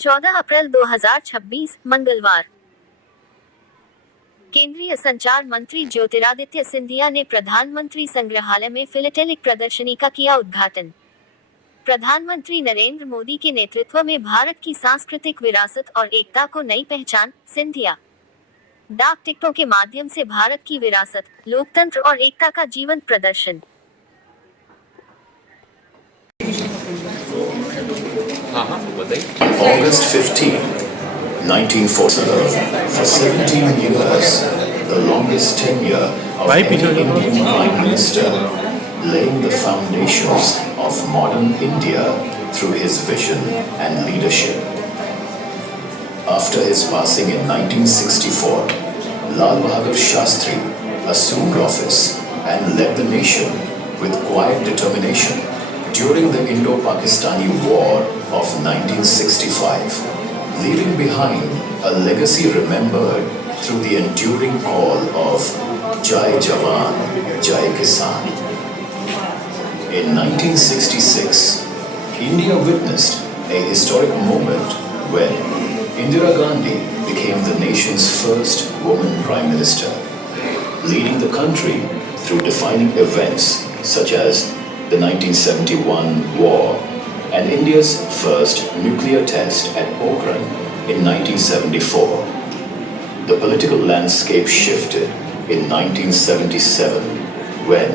14 अप्रैल 2026 मंगलवार। केंद्रीय संचार मंत्री ज्योतिरादित्य सिंधिया ने प्रधानमंत्री संग्रहालय में फिलेटेलिक प्रदर्शनी का किया उद्घाटन। प्रधानमंत्री नरेंद्र मोदी के नेतृत्व में भारत की सांस्कृतिक विरासत और एकता को नई पहचान, सिंधिया। डाक टिकटों के माध्यम से भारत की विरासत, लोकतंत्र और एकता का जीवंत प्रदर्शन। August 15, 1940, for 17 years, the longest tenure of any Indian Prime Minister, laying the foundations of modern India through his vision and leadership. After his passing in 1964, Lal Bahadur Shastri assumed office and led the nation with quiet determination during the Indo-Pakistani War of 1965, leaving behind a legacy remembered through the enduring call of Jai Jawan, Jai Kisan. In 1966, India witnessed a historic moment when Indira Gandhi became the nation's first woman Prime Minister, leading the country through defining events such as the 1971 war and India's first nuclear test at Pokhran in 1974. The political landscape shifted in 1977 when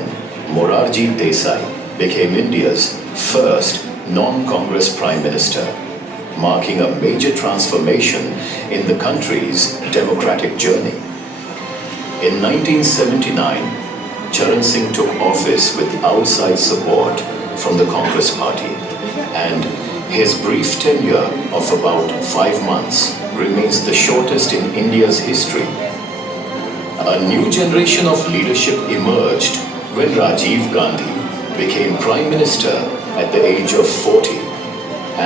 Morarji Desai became India's first non-Congress Prime Minister, marking a major transformation in the country's democratic journey. In 1979, Charan Singh took office with outside support from the Congress Party, and his brief tenure of about 5 months remains the shortest in India's history. A new generation of leadership emerged when Rajiv Gandhi became Prime Minister at the age of 40,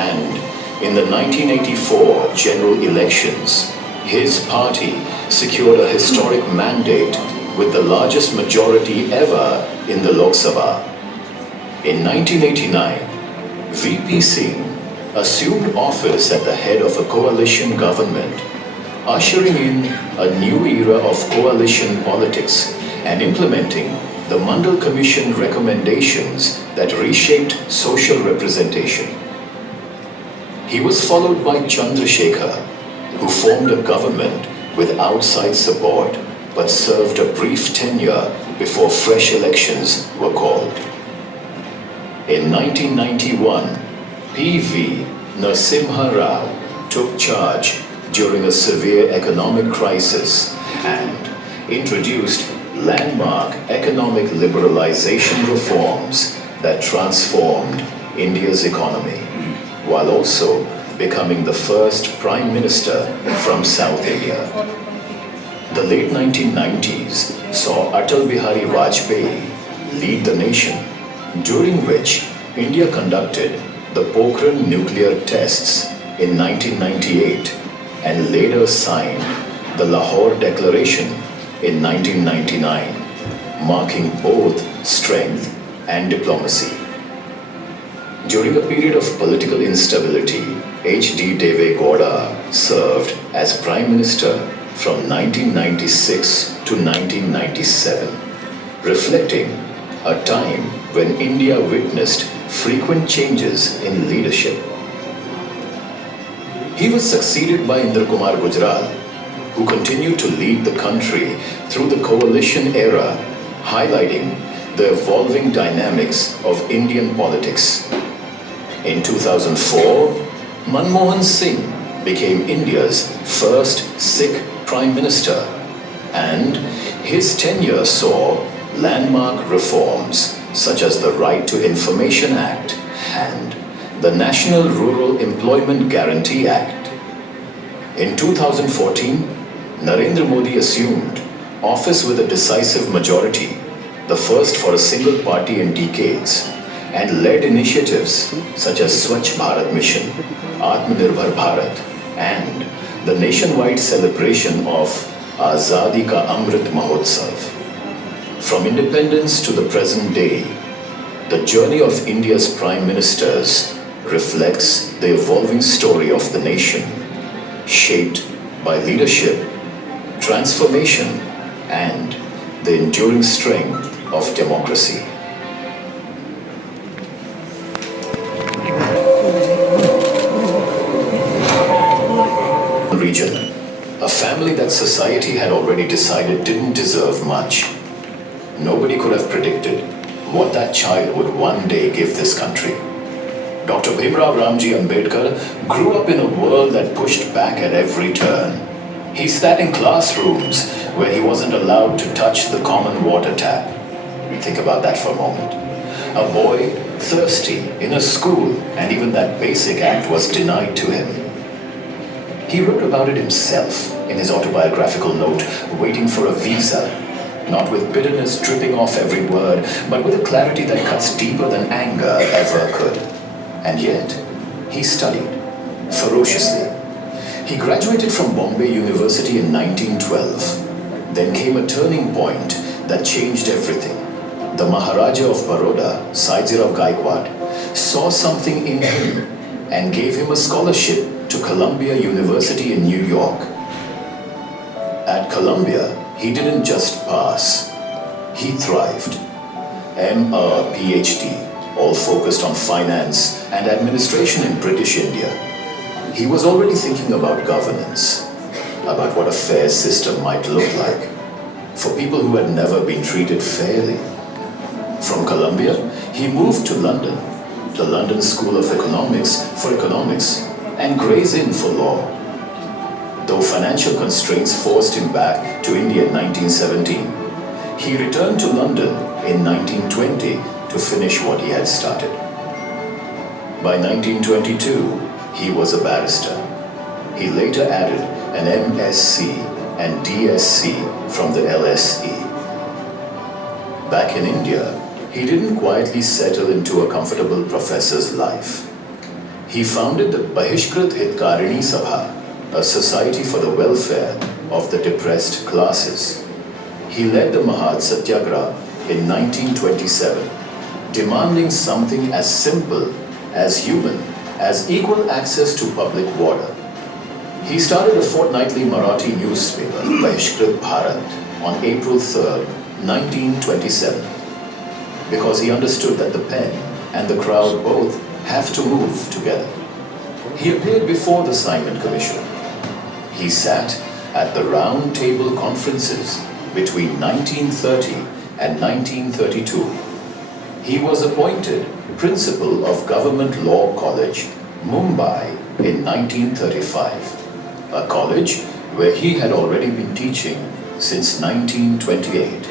and in the 1984 general elections, his party secured a historic mandate with the largest majority ever in the Lok Sabha. In 1989, VP Singh assumed office at the head of a coalition government, ushering in a new era of coalition politics and implementing the Mandal Commission recommendations that reshaped social representation. He was followed by Chandrasekhar, who formed a government with outside support but served a brief tenure before fresh elections were called. In 1991, P.V. Narasimha Rao took charge during a severe economic crisis and introduced landmark economic liberalization reforms that transformed India's economy, while also becoming the first Prime Minister from South India. The late 1990s saw Atal Bihari Vajpayee lead the nation, during which India conducted the Pokhran nuclear tests in 1998 and later signed the Lahore Declaration in 1999, marking both strength and diplomacy. During a period of political instability, H.D. Deve Gowda served as Prime Minister from 1996 to 1997, reflecting a time when India witnessed frequent changes in leadership. He was succeeded by Inder Kumar Gujral, who continued to lead the country through the coalition era, highlighting the evolving dynamics of Indian politics. In 2004, Manmohan Singh became India's first Sikh Prime Minister, and his tenure saw landmark reforms such as the Right to Information Act and the National Rural Employment Guarantee Act. In 2014, Narendra Modi assumed office with a decisive majority, the first for a single party in decades, and led initiatives such as Swachh Bharat Mission, Atmanirbhar Bharat, and the nationwide celebration of Azadi Ka Amrit Mahotsav. From independence to the present day, the journey of India's prime ministers reflects the evolving story of the nation, shaped by leadership, transformation, and the enduring strength of democracy. Region, a family that society had already decided didn't deserve much. Nobody could have predicted what that child would one day give this country. Dr. Bhimrao Ramji Ambedkar grew up in a world that pushed back at every turn. He sat in classrooms where he wasn't allowed to touch the common water tap. Think about that for a moment. A boy thirsty in a school, and even that basic act was denied to him. He wrote about it himself in his autobiographical note, Waiting for a Visa, not with bitterness dripping off every word, but with a clarity that cuts deeper than anger ever could. And yet, he studied ferociously. He graduated from Bombay University in 1912. Then came a turning point that changed everything. The Maharaja of Baroda, Saidjirao Gaikwad, saw something in him and gave him a scholarship to Columbia University in New York. At Columbia, he didn't just pass, he thrived. M.A. PhD, all focused on finance and administration in British India. He was already thinking about governance, about what a fair system might look like for people who had never been treated fairly. From Columbia, he moved to London, the London School of Economics for economics, and Gray's Inn for law. Though financial constraints forced him back to India in 1917, he returned to London in 1920 to finish what he had started. By 1922, he was a barrister. He later added an MSc and DSc from the LSE. Back in India, he didn't quietly settle into a comfortable professor's life. He founded the Bahishkrit Hitkarini Sabha, a society for the welfare of the depressed classes. He led the Mahad Satyagraha in 1927, demanding something as simple, as human, as equal access to public water. He started a fortnightly Marathi newspaper, Bahishkrit Bharat, on April 3rd, 1927, because he understood that the pen and the crowd both have to move together. He appeared before the Simon Commission. He sat at the round table conferences between 1930 and 1932. He was appointed principal of Government Law College, Mumbai in 1935, a college where he had already been teaching since 1928.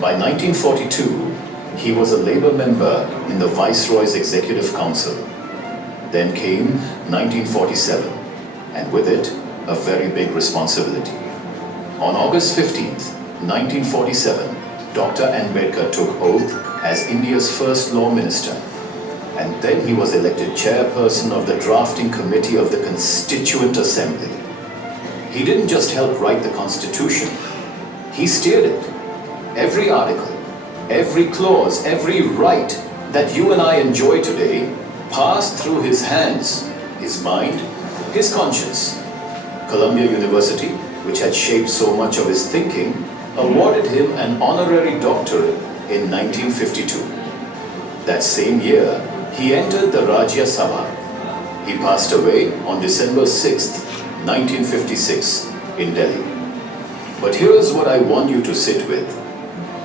By 1942, he was a Labour member in the Viceroy's Executive Council. Then came 1947, and with it, a very big responsibility. On August 15th, 1947, Dr. Ambedkar took oath as India's first law minister, and then he was elected chairperson of the drafting committee of the Constituent Assembly. He didn't just help write the Constitution, he steered it. Every article, every clause, every right that you and I enjoy today passed through his hands, his mind, his conscience. Columbia University, which had shaped so much of his thinking, awarded him an honorary doctorate in 1952. That same year, he entered the Rajya Sabha. He passed away on December 6th, 1956, in Delhi. But here's what I want you to sit with.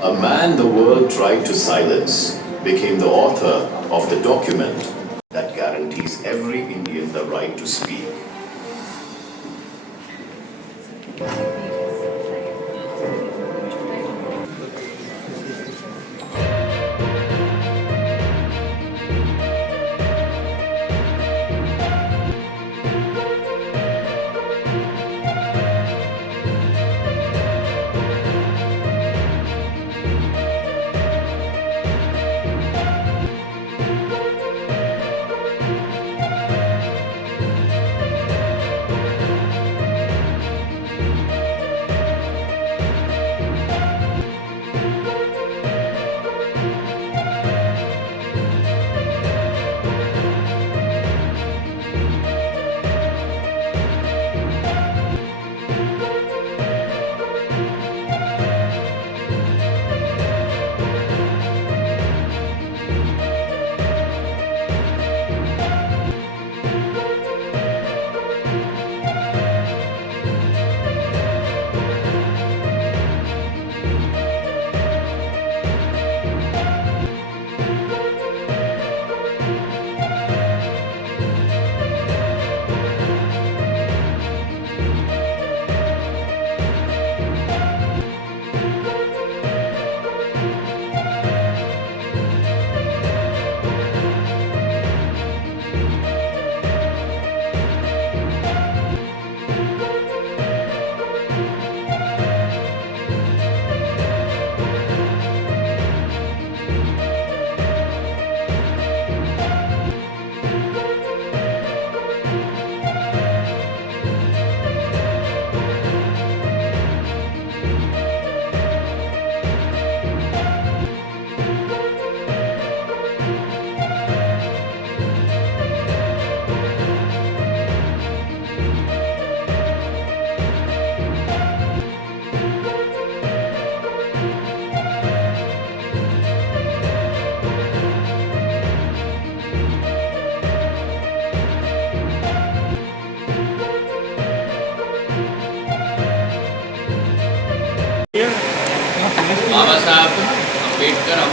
A man the world tried to silence became the author of the document that guarantees every Indian the right to speak.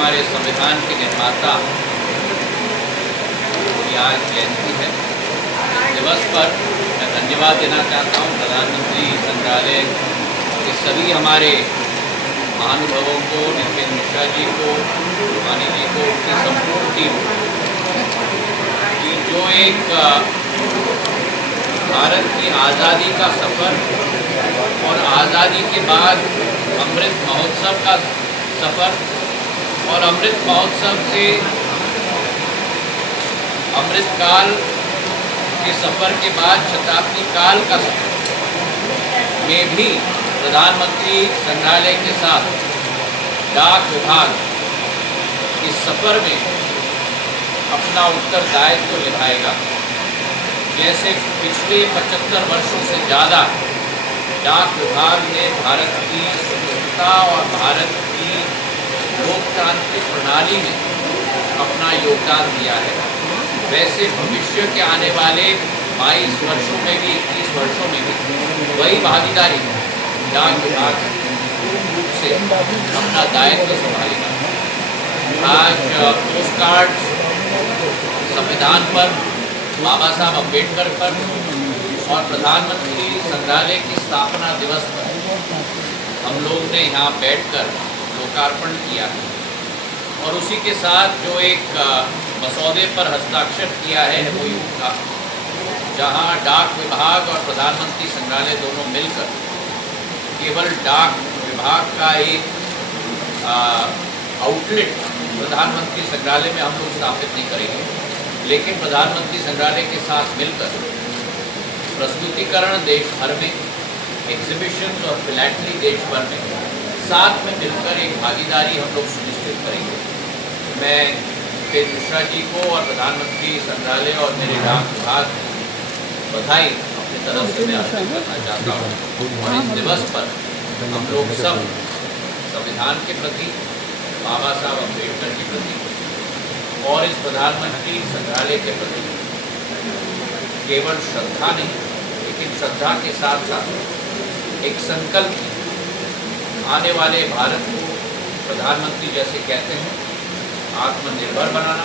हमारे संविधान के निर्माता की आज जयंती है। इस दिवस पर मैं धन्यवाद देना चाहता हूँ प्रधानमंत्री संग्रहालय के सभी हमारे महानुभावों को, नितिन मिश्रा जी को, वानी जी को, उनकी संपूर्ण टीम की जो एक भारत की आज़ादी का सफ़र और आज़ादी के बाद अमृत महोत्सव का सफ़र और अमृत महोत्सव से अमृतकाल के सफ़र के बाद शताब्दी काल का सफ़र में भी प्रधानमंत्री संग्रहालय के साथ डाक विभाग इस सफ़र में अपना उत्तरदायित्व निभाएगा। जैसे पिछले 75 वर्षों से ज़्यादा डाक विभाग ने भारत की स्वतंत्रता और भारत की लोकतांत्रिक प्रणाली में अपना योगदान दिया है, वैसे भविष्य के आने वाले 22 वर्षों में भी, 21 वर्षों में भी वही भागीदारी डाक विभाग से अपना दायित्व संभालेगा। आज पोस्ट कार्ड संविधान पर, बाबा साहब अम्बेडकर पर और प्रधानमंत्री संग्रहालय की स्थापना दिवस पर हम लोग ने यहाँ बैठकर लोकार्पण किया और उसी के साथ जो एक मसौदे पर हस्ताक्षर किया है MOU का, जहाँ डाक विभाग और प्रधानमंत्री संग्रहालय दोनों मिलकर केवल डाक विभाग का एक आउटलेट प्रधानमंत्री संग्रहालय में हम लोग स्थापित नहीं करेंगे, लेकिन प्रधानमंत्री संग्रहालय के साथ मिलकर प्रस्तुतिकरण देश भर में, एग्जीबिशन और फिलैटरी देश भर में साथ में मिलकर एक भागीदारी हम लोग सुनिश्चित करेंगे। मैं नितिन मिश्रा जी को और प्रधानमंत्री संग्रहालय और मेरे डाक विभाग बधाई अपनी तरफ से मैं अर्पित करना चाहता हूँ। और इस दिवस पर हम लोग सब संविधान के प्रति, बाबा साहब अम्बेडकर के प्रति और इस प्रधानमंत्री संग्रहालय के प्रति केवल श्रद्धा नहीं, लेकिन श्रद्धा के साथ साथ एक संकल्प, आने वाले भारत को प्रधानमंत्री जैसे कहते हैं आत्मनिर्भर बनाना,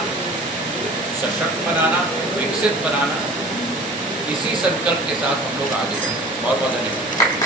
सशक्त बनाना, विकसित बनाना, इसी संकल्प के साथ हम लोग आगे बढ़ें। बहुत बहुत धन्यवाद।